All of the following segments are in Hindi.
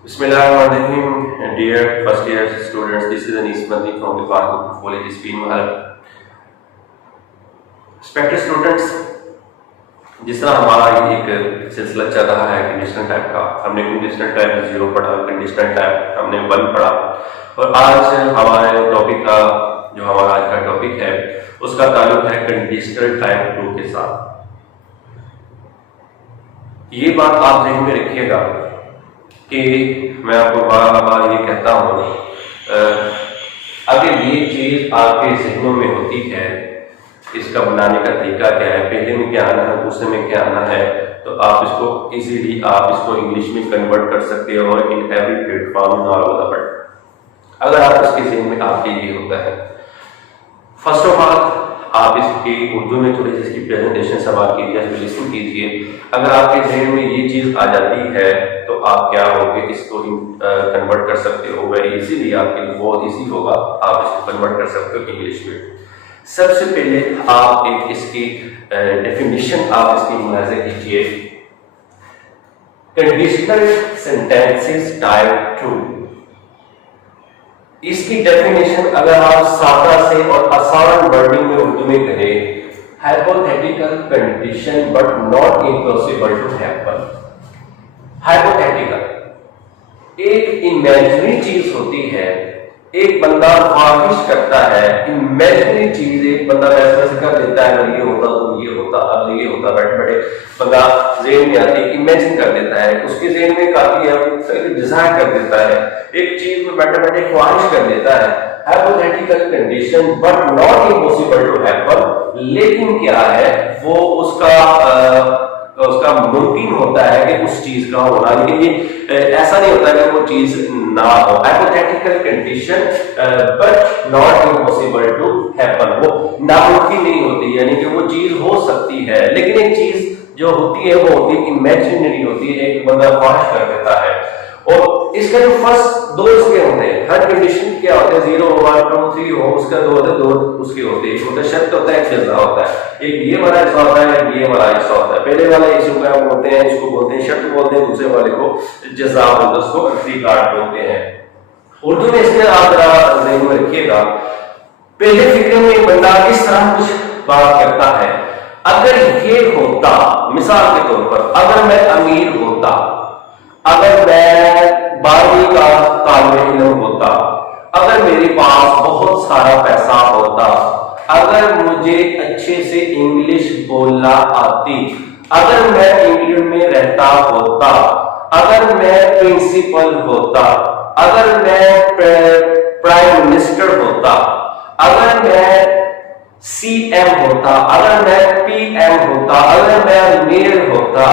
Bismillahirrahmanirrahim. Dear first year students, this is Anis Mandi from the Farooq College, Spin Mahal. Respected students, जिस तरह हमारा एक सिलसिला चल रहा है कंडीशनल टाइप का, हमने कंडीशनल टाइप 0 पढ़ा, कंडीशनल टाइप हमने 1 पढ़ा और आज हमारे टॉपिक का जो हमारा आज का टॉपिक है उसका ताल्लुक है कंडीशनल टाइप 2 के साथ। ये बात आप ध्यान में रखिएगा कि मैं आपको बार बार ये कहता हूँ, अगर ये चीज आपके ज़हनों में होती है, इसका बनाने का तरीका क्या है, पहले में क्या आना है, दूसरे में क्या आना है, तो आप इसको इजीली आप इसको इंग्लिश में कन्वर्ट कर सकते हो और in every platform in all over the world. अगर आप इसके ज़हन में आपके ये होता है, फर्स्ट ऑफ ऑल आप इसकी उर्दू में थोड़ी सी इसकी प्रेजेंटेशन सवाल कीजिए, लिसन कीजिए। अगर आपके जहन में ये चीज़ आ जाती है तो आप क्या होगे, इसको कन्वर्ट कर सकते हो वेरी इजीली, आपके लिए बहुत इजी होगा, आप इसको कन्वर्ट कर सकते हो इंग्लिश में। सबसे पहले आप एक इसकी डेफिनेशन आप इसकी मुलाहिजा कीजिए, कंडीशनल सेंटेंसेस टाइप 2। इसकी डेफिनेशन अगर आप सादा से और आसान वर्डिंग में उर्दू में करें, hypothetical condition but not impossible to happen. Hypothetical एक इमेजिनरी चीज होती है, एक बंदा ख्वाहिश करता है, इमेजिनरी चीज एक बंदा वैसे कर देता है, अगर ये होता तो ये होता, अब ये होता, बैठे बैठे बंदा ज़हन में आती है, इमेजिन कर देता है, उसके ज़हन में काफी है, डिजाइन कर देता है, एक चीज में बैठे बैठे ख्वाहिश कर देता है। Hypothetical condition but not impossible to happen, लेकिन क्या है वो उसका मुमकिन होता है कि उस चीज का होना, लेकिन ये ऐसा नहीं होता कि वो चीज ना हो। Hypothetical condition but not impossible to happen, वो नामुमकिन नहीं होती, यानी कि वो चीज हो सकती है, लेकिन एक चीज जो होती है वो होती है इमेजिनरी होती है, एक बंदा ख्वाहिश कर देता है। और इसका जो फर्स्ट दो इसके होते हैं, हर कंडीशन क्या होते हैं, 0 1 2 3 हो, उसका दो होते हैं, दो उसके होते हैं, एक होता है शर्त होता है, एक जज़ा होता है, एक ये वाला हिस्सा होता है, एक ये वाला हिस्सा होता है। पहले वाले हिस्से को बोलते हैं, इसको बोलते हैं शर्त बोलते हैं, दूसरे वाले को जज़ा बोलते हैं, उसको रिगार्ड बोलते हैं। उर्दू में इसके आप जरा ज़हन में रखिएगा, पहले फिक्र में बंदा इस तरह कुछ बात करता है, अगर ये होता, मिसाल के तौर पर अगर मैं अमीर होता, अगर मैं 12वीं का तालिब इल्म होता, अगर मेरे पास बहुत सारा पैसा होता, अगर मुझे अच्छे से इंग्लिश बोलना आती, अगर मैं इंग्लैंड में रहता होता, अगर मैं प्रिंसिपल होता, अगर मैं प्राइम मिनिस्टर होता, अगर मैं सीएम होता, अगर मैं पीएम होता, अगर मैं मेयर होता।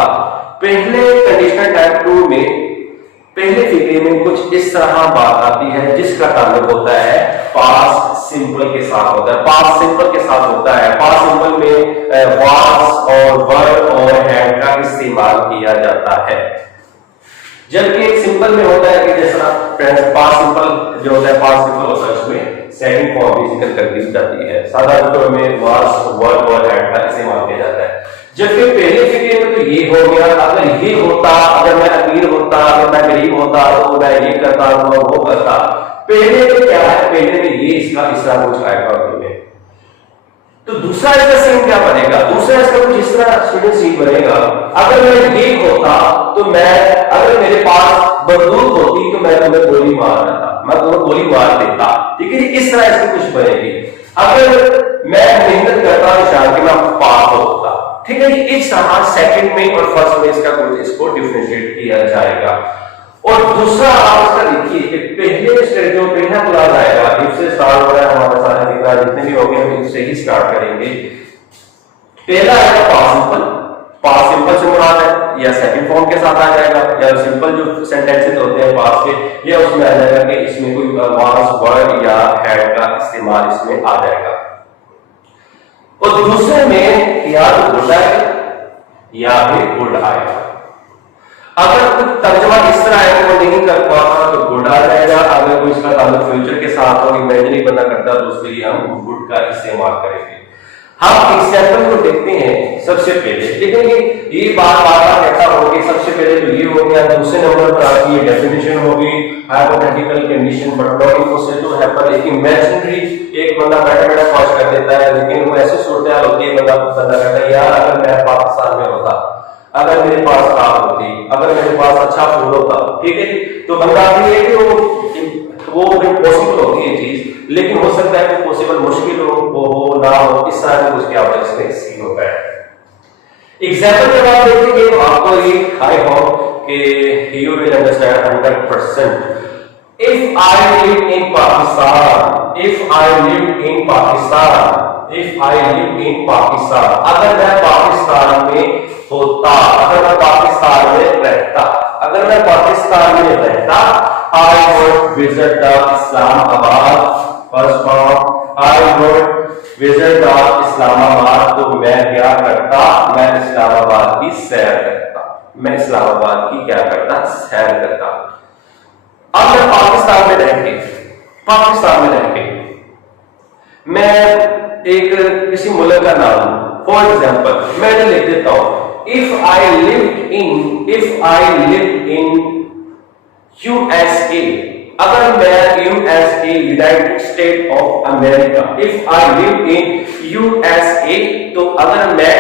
पहले कंडीशनल टाइप 2 में पहले फिक्रे में कुछ इस तरह बात आती है जिसका ताल्लुक होता है पास्ट सिंपल के साथ होता है, पास्ट सिंपल के साथ होता है। पास्ट सिंपल में वाज और वर और हैड का इस्तेमाल किया जाता है, जबकि एक सिंपल में होता है कि जैसा पास्ट सिंपल जो होता है, पास्ट सिंपल होता है उसमें सेकंड फॉर्म भी जिक्र कर दी जाती है, सादा रूप में वाज वर और हैड का इस्तेमाल किया जाता है। जबकि पहले फिक्रे में तो ये हो गया, अगर ये होता, अगर मैं अमीर होता, अगर मैं गरीब होता तो मैं ये करता, तो वो करता। पहले तो क्या है, पहले में ये इसका हिस्सा कुछ आएगा उर्दू में, तो दूसरा इसका सीन क्या बनेगा, दूसरा इसका कुछ इस तरह स्टूडेंट सीन बनेगा, अगर मैं ये होता तो मैं, अगर मेरे पास बंदूक होती तो मैं तुम्हें गोली मार देता, मैं तुम्हें गोली मार देता, ठीक है, इस तरह इसकी कुछ बनेगी। अगर मैं मेहनत करता निशान के मैं पास होता, ठीक है, इस तरह सेकंड में और फर्स्ट में इसका कुछ इसको डिफरेंशिएट किया जाएगा। और दूसरा आप इसका देखिए कि पहले से जो पहला क्लास आएगा, इससे स्टार्ट हो रहा है हमारा सारा दिखा, जितने भी हो गए हम इससे ही स्टार्ट करेंगे। पहला आएगा पास्ट सिंपल, पास्ट सिंपल से मुराद है या सेकंड फॉर्म के साथ आ जाएगा, या सिंपल जो सेंटेंसेस होते हैं पास्ट के, या उसमें आ जाएगा कि इसमें कोई वाज वर या हैड का इस्तेमाल इसमें आ जाएगा। और दूसरे में या तो गुड आएगा या फिर गुड आएगा। अगर कुछ तर्जमा इस तरह है कि वो नहीं कर पाता तो गुड आ जाएगा, अगर कोई इसका ताल्लुक फ्यूचर के साथ हो, इमेजिनरी बंदा करता है तो उसके लिए हम गुड का इस्तेमाल करेंगे। हम एग्जाम्पल को देखते हैं सबसे पहले, लेकिन ये बात बार कहता हूं कि सबसे पहले तो ये हो गया, दूसरे नंबर पर आपकी ये डेफिनेशन होगी hypothetical condition but not impossible to happen. एक इमेजिनरी एक बंदा बैठा बैठा सोच कर देता है, लेकिन वो ऐसी सूरत होती है बंदा कहता है यार अगर मैं पाकिस्तान में होता, अगर मेरे पास कार होती, अगर मेरे पास अच्छा फोन होता, ठीक है, तो बंदा भी है कि वो पॉसिबल होती है चीज, लेकिन हो सकता है कि पॉसिबल मुश्किल हो ना हो, इस तरह के कुछ क्या होता है इसमें सीन होता है। एग्जांपल जब आप देखेंगे तो आपको ये आई होप कि you will understand 100%। If I live in Pakistan, if I live in Pakistan, if I live in Pakistan, अगर मैं पाकिस्तान में होता, अगर मैं पाकिस्तान में रहता, अगर मैं पाकिस्तान में रहता, I would visit the Islamabad first form, I would visit the Islamabad, तो मैं क्या करता, मैं इस्लामाबाद की सैर करता, मैं इस्लामाबाद की क्या करता, सैर करता। अब मैं पाकिस्तान में रह के, पाकिस्तान में रह के मैं एक किसी मुल्क का नाम, फॉर एग्जाम्पल मैं लिख देता हूं if I live in USA, अगर मैं USA United state of America, if I live in USA, तो अगर मैं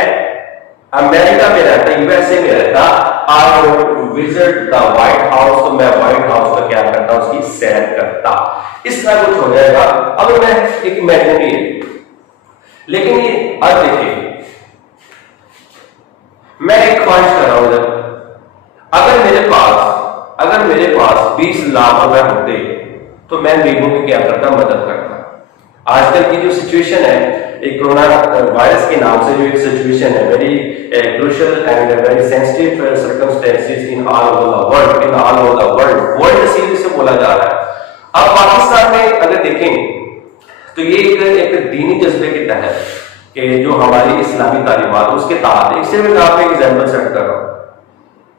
अमेरिका में रहता, यूएसए में रहता, I would visit the white house, तो मैं व्हाइट हाउस का क्या करता, उसकी सैर करता। इस तरह कुछ हो जाएगा। अब मैं एक इमेजिनरी है, लेकिन ये अब देखिए मैं एक ख्वाहिश कर रहा हूं, जब अगर मेरे पास 20 लाख रुपए होते तो मैं गरीबों की क्या करता, मदद करता। आजकल की जो सिचुएशन है, एक कोरोना वायरस के नाम से जो एक सिचुएशन है, very crucial and very sensitive circumstances in all over the world series से बोला जा रहा है। अब पाकिस्तान में अगर देखें तो ये एक दीनी जज्बे के तहत कि जो हमारी इस्लामी तालीमात उसके तहत, इससे मैं आपको एग्जाम्पल सेट कर रहा हूं,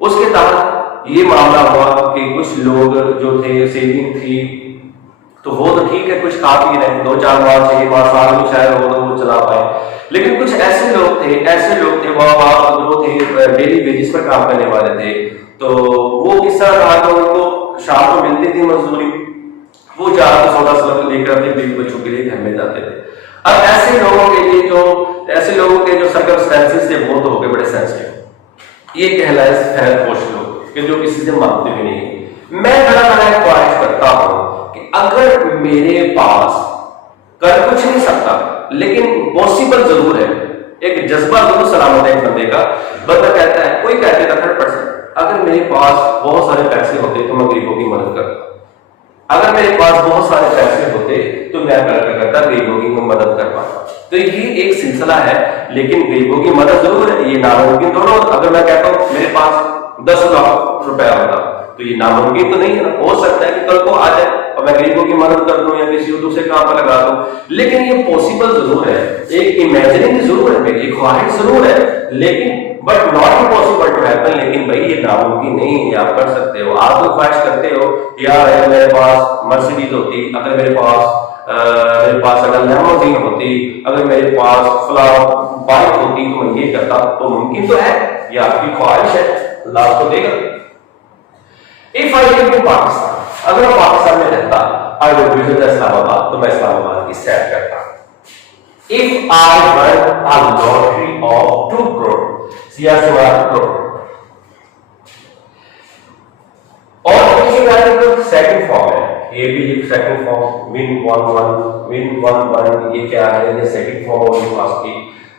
उसके तहत ये मामला हुआ कि कुछ लोग जो थे सेविंग थी तो वो तो ठीक है, कुछ खा पी रहे, 2-4 माह 6 माह साल में शायद हो तो वो चला पाए, लेकिन कुछ ऐसे लोग थे वहां जो थे डेली बेसिस पर काम करने वाले थे, तो वो किस तरह रहा था, उनको शाम को मिलती थी मजदूरी, वो जाकर सोना सलम लेकर अपने बीवी बच्चों के लिए घर में जाते थे। अब ऐसे लोगों के जो सर्कमस्टेंसेस थे वो तो हो गए बड़े सेंसिटिव, ये कहलाए खैरपोश लोग कि जो किसी से मांगते भी नहीं। मैं बड़ा ख्वाहिश करता हूं कि अगर मेरे पास कर कुछ नहीं सकता, लेकिन पॉसिबल जरूर है, एक जज्बा जरूर सलामत है एक बंदे का, बंदा कहता है, कोई कहते था 100%, अगर मेरे पास बहुत सारे पैसे होते तो मैं गरीबों की मदद करता, अगर मेरे पास बहुत सारे पैसे होते तो मैं करता गरीबों की मदद कर पाता। तो ये एक सिलसिला है, लेकिन गरीबों की मदद जरूर है, ये नामुमकिन थोड़ा। अगर मैं कहता हूं मेरे पास 10 लाख रुपया होता तो ये नामुमकिन तो नहीं है ना, हो सकता है कि कल को आ जाए और मैं गरीबों की मदद कर दूं या किसी दूसरे काम पर लगा दूं, लेकिन ये पॉसिबल जरूर है, एक इमेजिनिंग जरूर है, मेरी ख्वाहिश जरूर है, लेकिन but not impossible to happen. लेकिन भाई ये नामुमकिन नहीं है, आप कर सकते हो। आप तो ख्वाहिश करते हो यार अगर मेरे पास मर्सिडीज होती, अगर मेरे पास अगर लैम्बोर्गिनी होती, अगर मेरे पास फला बाइक होती तो मैं ये करता, तो मुमकिन तो है, ये आपकी ख्वाहिश है, अल्लाह को देगा। If I live in Pakistan, अगर मैं पाकिस्तान में रहता, आई वुड विजिट इस्लामाबाद, तो मैं इस्लामाबाद की सैर करता। If I one a lottery of 2 crore, Siya से 2 करोड़, और इसी तरह का सेकंड फॉर्म है, ये भी सेकंड फॉर्म विन 1 ये क्या है, ये सेकंड फॉर्म होगी पास की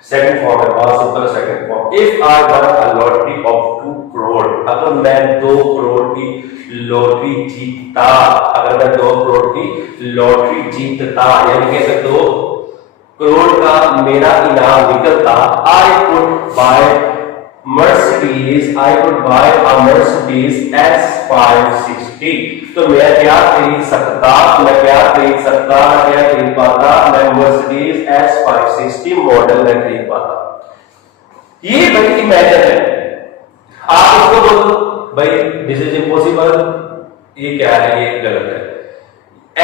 सेकंड फॉर्म है, बहुत simple second form. If I one a lottery of 2 crore, अगर मैं 2 करोड़ की लॉटरी जीतता, अगर मैं 2 करोड़ की लॉटरी जीतता, यानी कि अगर 2 करोड़ का मेरा इनाम निकलता, I could bye Mercedes, I could buy a Mercedes S560, तो मैं क्या खरीद सकता, मैं क्या खरीद पाता, मैं Mercedes S560 मॉडल में खरीद पाता। ये भाई इमेजिन है, आप इसको बोलो भाई दिस इज इम्पॉसिबल, ये क्या है, ये गलत है,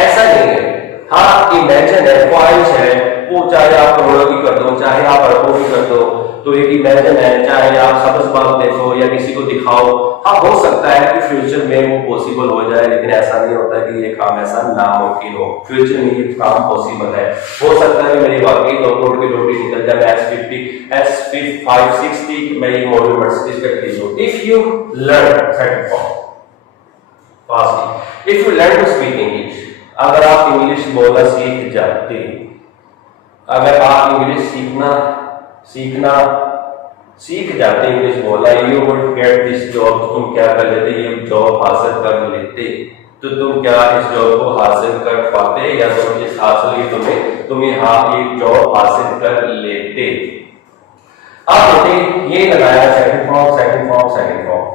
ऐसा नहीं है। हाँ इमेजिन है, ख्वाहिश है, वो चाहे आप करोड़ों की कर दो, चाहे आप अरबों की कर दो, तो एक इमेजिन है, चाहे आप सब्ज बाग देखो या किसी को दिखाओ। हाँ, हो सकता है कि फ्यूचर में वो पॉसिबल हो जाए, लेकिन ऐसा नहीं होता कि ये काम ऐसा नामुमकिन हो। फ्यूचर में ये काम पॉसिबल है। हो सकता है मेरी वाकई 2 करोड़ की रोटी निकल जाए, मैं S560 मैं ये मॉडल मर्सिडीज का खरीदूं। If you learn second form fastly, if you learn to speak English, अगर आप इंग्लिश बोलना सीख जाते, अगर आप इंग्लिश सीख जाते इंग्लिश बोलना, you would get this job, तुम क्या कर लेते, ये जॉब हासिल कर लेते, तो तुम क्या इस जॉब को हासिल कर पाते, या तुम इस हासिल ये तुम्हें ये जॉब हासिल कर लेते। अब देखिए ये लगाया सेकंड फॉर्म,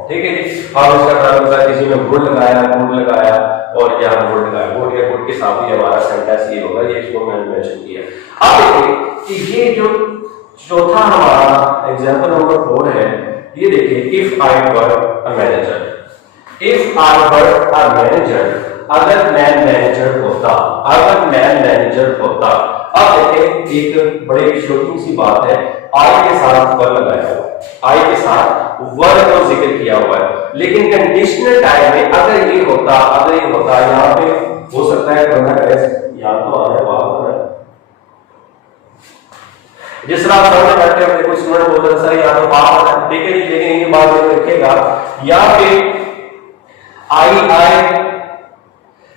ठीक है जी। अब इसका मतलब होता है किसी ने वुड लगाया और यहाँ वुड लगाया, वुड या वुड के साथ ही हमारा सेंटेंस ये होगा, ये इसको मैंने मेंशन किया। अब देखिए कि ये जो चौथा हमारा एग्जांपल नंबर 4 है, ये देखिए if I were a manager, अगर मैं मैनेजर होता, अब देखिए एक बड़ी शॉकिंग सी बात है, आई के साथ वर लगाया हुआ है, आई के साथ वर को जिक्र किया हुआ है, लेकिन कंडीशनल टाइम में अगर ये होता यहाँ पे हो सकता है बंदा यहाँ तो आ रहा है, बात है जिस तरह आप सामने बैठे हो, कोई स्टूडेंट बोल रहा है सर यहाँ तो बात है, ठीक है, लेकिन ये बात रखिएगा, यहाँ पे आई,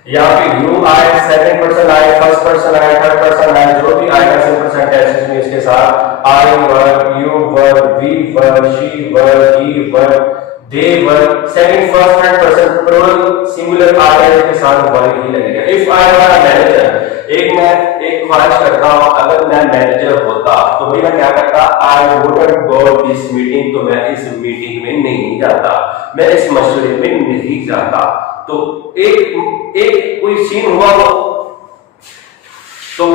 यहाँ पे यू आए, सेकंड पर्सन आए, फर्स्ट पर्सन आए, थर्ड पर्सन आए, जो भी आएगा सिंपल सेंटेंसेस में इसके साथ I were, you were, we were, she were, he were, they were, second first third person plural singular आ जाए के साथ वर ही लगेगा। इफ आई वर मैनेजर, एक ख्वाहिश करता हूं, अगर मैं मैनेजर होता तो भाई मैं क्या करता, I wouldn't go this meeting, तो मैं इस मीटिंग में नहीं जाता, मैं इस मशवरे में नहीं जाता। तो एक कोई सीन हुआ तो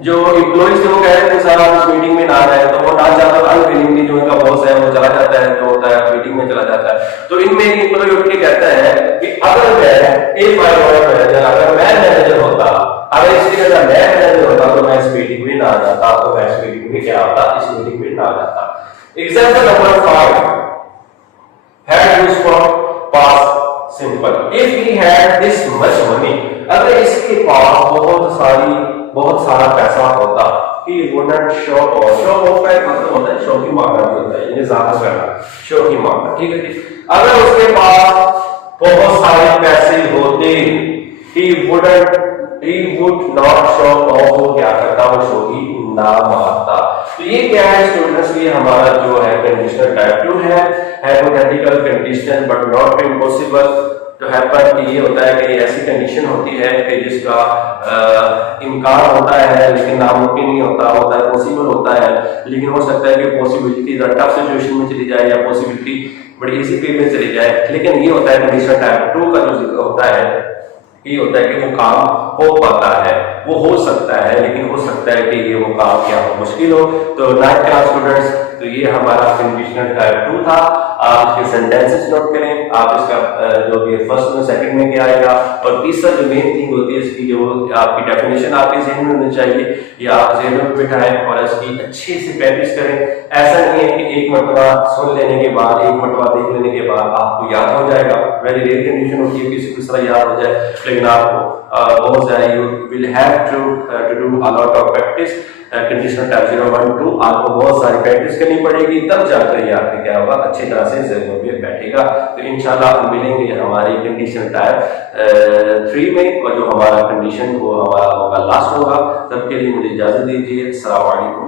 जो एम्प्लॉइज थे वो कह रहे थे सर आप इस मीटिंग में ना आए, तो वो ना जाता, अनविलिंगली जो उनका बॉस है वो चला जाता है, जो होता है मीटिंग में चला जाता है। तो इनमें एक एम्प्लॉय उठ के कहता है कि अगर मैं मैनेजर होता, अगर इसकी जगह मैं मैनेजर होता तो मैं इस मीटिंग में ना जाता, तो मैं इस मीटिंग में क्या होता, इस मीटिंग में ना जाता। Example number 5 had used for past simple, if he had this much money, अगर इसके पास बहुत सारा पैसा होता, he wouldn't show off का मतलब होता है शौकी मांगना भी होता है, यानी ज़ाहिर करना, शौकी मांगना, ठीक है जी। अगर उसके पास बहुत सारे पैसे होते, he would not show off, वो क्या करता, वो शौकी ना मारता। तो ये क्या है स्टूडेंट्स, ये हमारा जो है कंडीशनल टाइप 2 है, hypothetical conditional but not impossible to happen. ये होता है कि ऐसी कंडीशन होती है कि जिसका इम्कान होता है लेकिन नामुमकिन नहीं होता है, पॉसिबल होता है, लेकिन हो सकता है कि पॉसिबिलिटी टफ सिचुएशन में चली जाए या पॉसिबिलिटी बड़ी इजी पे में चली जाए। लेकिन ये होता है कंडीशनल टाइप 2 का जो होता है, ये होता है कि वो काम हो पाता है, वो हो सकता है, लेकिन हो सकता है कि ये वो काम क्या हो, मुश्किल हो। तो 9th क्लास स्टूडेंट्स, तो ये हमारा कंडीशनल टाइप 2 था। आप इसके सेंटेंसेस नोट करें, आप इसका जो भी फर्स्ट में सेकंड में क्या आएगा, और तीसरा जो मेन थिंग होती है इसकी, जो आपकी डेफिनेशन आपके जहन में होनी चाहिए, या आप जहन में बिठाएं और इसकी अच्छे से प्रैक्टिस करें। ऐसा नहीं है कि एक मरतबा सुन लेने के बाद, एक मरतबा देख लेने के बाद आपको याद हो जाएगा। वेरी रेयर कंडीशन होती है किसी को इस तरह याद हो जाए, लेकिन आपको बहुत ज़्यादा you will have to do a lot of practice. Conditional type 0, 1, 2 आपको बहुत सारी प्रैक्टिस करनी पड़ेगी, तब जाकर ये आपके क्या होगा, अच्छी तरह से जहन में बैठेगा। तो इंशाल्लाह हम मिलेंगे हमारी कंडीशनल टाइप 3 में, और जो हमारा कंडीशन वो हमारा होगा लास्ट होगा। तब के लिए मुझे इजाजत दीजिए। अस्सलाम वालेकुम।